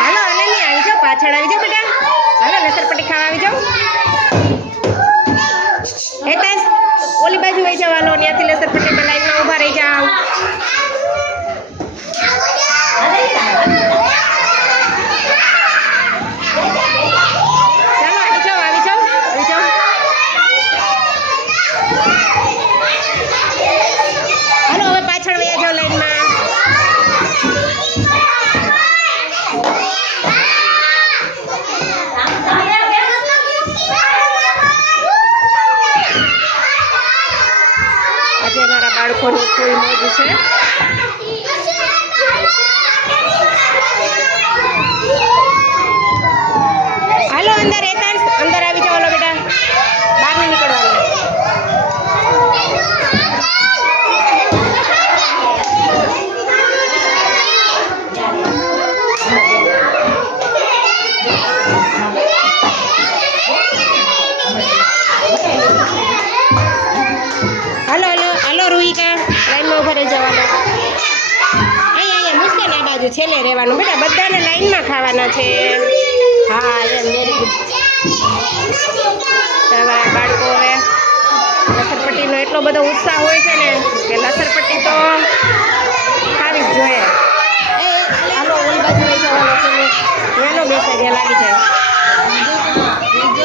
હાલો અનન્યા આવી જાઓ, પાછળ આવી જાઓ બેટા. હાલો લસરપટ્ટી ખાવા આવી જાઓ. હેતેશ ઓલી બાજુ વહી જાઓ, હાલો ત્યાંથી લસરપટ્ટીમાં લાઈનમાં ઊભા રહી જાઓ. ચાલો આવી જાઓ, આવી જાઓ, આવી જાઓ. હાલો હવે પાછળ વહી જાઓ લાઈનમાં. આજે મારા બાળકોની ફૂલ મોજ છે. હાલો અંદર હેતાંશ, અંદર આવી જાઓ. હાલો બેટા, બહાર નહીં નીકળવાનું. હાલો હાલો હાલો રૂહિકા, લાઈનમાં ઉભા રહી જવાનો. અહીંયા મુસ્કાન આ બાજુ છેલ્લે રહેવાનું બેટા, બધાને લાઈનમાં ખાવાના છે. હા એમ, વેરી ગુડ. તમારા બાળકો હવે લસરપટ્ટીનો એટલો બધો ઉત્સાહ હોય છે ને કે લસરપટ્ટી તો ખાવી જ જોઈએ. હાલો ઓલી બાજુ લઈ જવાનો છે, નાનો બેસે લાગી જાય.